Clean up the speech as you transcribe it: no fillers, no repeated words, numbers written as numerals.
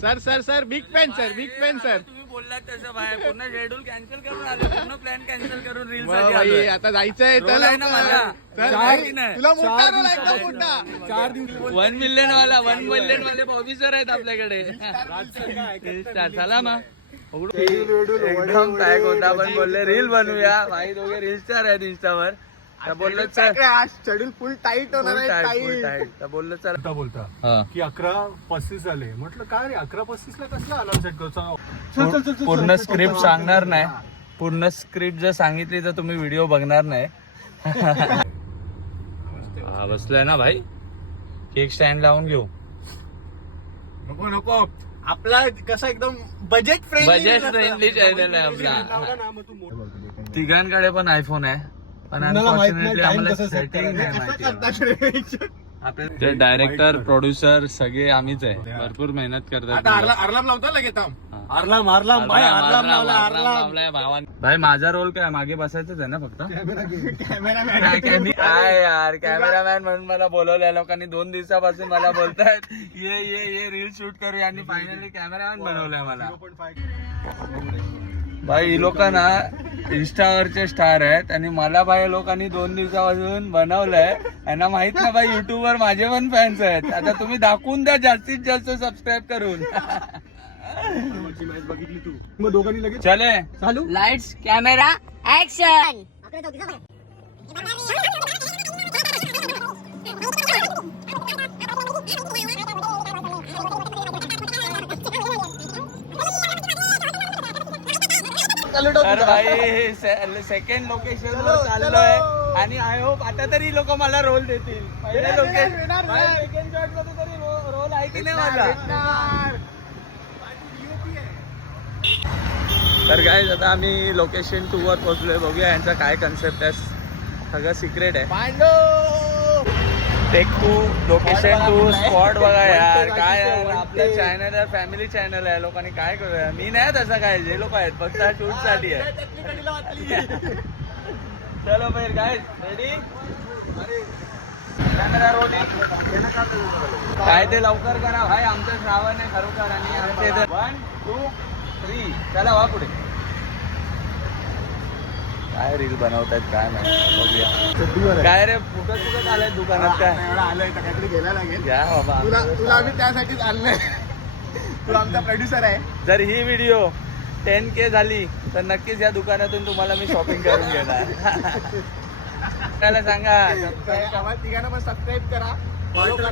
Sir sir sir big fan sir big fan sir. तुम्ही बोललात तसं बाहेर पूर्ण शेड्यूल कॅन्सल करून आलो, पूर्ण प्लॅन कॅन्सल करून रील वा बाई, आता जायचंय रोल आहे ना मला. तुला मोठा रोल आहे का मोठा? 4 दिवस 1 मिलियन वाला 1 मिलियन मध्ये बॉबी सर आहेत आपल्याकडे. चला मग एकदम पॅक होता, पण बोलले रील बनवूया भाई, दोघे रील स्टार आहेत इंस्टावर. बोललो चल शेड्यूल फुल टाईट होणार आहे टाईट. बोललो चल बोलता की 11:35 झाले. म्हटलं काय रे 11:35 ला कसला अलार्म सेट करतो? पूर्ण स्क्रिप्ट सांगणार नाही, पूर्ण स्क्रिप्ट जर सांगितली तर तुम्ही व्हिडिओ बघणार नाही. बसलोय ना भाई, केक स्टँड लावून घेऊ. नको नको, आपला कसं एकदम बजेट फ्रेंडली चॅनल आहे आपला. तिघांकडे पण आयफोन आहे, पण अनफॉर्च्युनेटली आम्हाला सेटिंग नाही माहिती. ते डायरेक्टर प्रोड्युसर सगळे आम्हीच आहे, भरपूर मेहनत करतात. अर्लाम लावता लगेच अरलाम भाई माझा रोल काय, मागे बसायचंच आहे ना फक्त. काय यार, कॅमेरामॅन म्हणून मला बोलवल्या लोकांनी 2 दिवसापासून मला बोलतायत ये रील शूट करूया, आणि फायनली कॅमेरामॅन बनवलाय मला. भाई ही लोक ना इंस्टावरचे स्टार आहेत, आणि मला भाई लोकांनी 2 दिवसापासून बनवलंय. यांना माहित ना भाई, युट्यूबवर माझे पण फॅन्स आहेत. आता तुम्ही दाखवून द्या जास्तीत जास्त सबस्क्राईब करून. बघितली तू मग दोघांनी लगेच चले चालू. Lights camera action. तर भाई सेकंड लोकेशन वर चाललोय, आणि आय होप आता तरी लोक मला रोल देतील. पहिल्या सेकंड शॉट मध्ये तरी रोल आहे की नाही माझा. तर गाईज आता आम्ही लोकेशन 2 वर पोहोचलोय. बघूया यांचा काय कन्सेप्ट आहे, सगळं सिक्रेट आहे. टेक 2 लोकेशन 2 स्पॉट बघा यार. काय यार, आपलं चॅनल आहे, फॅमिली चॅनल आहे, लोकांनी काय करूया. मी नाही तसं काय, जे लोक आहेत फक्त शूट साठी आहे. चलो बाहेर गाईज, रेडी, कॅमेरा रोलिंग. काय ते लवकर करा भाई, आमचं श्रावण आहे खरोखर, आणि आमचे 1 2 3 चला वा पुढे. काय रील बनवतायत काय नाही, बघूया. काय रे फुकट आलाय दुकानात, काय आलंय काहीतरी घ्यायला लागेल. घ्या बाबा, तुला आम्ही त्यासाठीच आणलंय. तू आमचा प्रोड्युसर आहे. जर ही व्हिडिओ 10K झाली तर नक्कीच या दुकानातून तुम्हाला मी शॉपिंग करून घेणार. त्याला सांगा तिघांना पण सबस्क्राईब करा, फॉलो करा.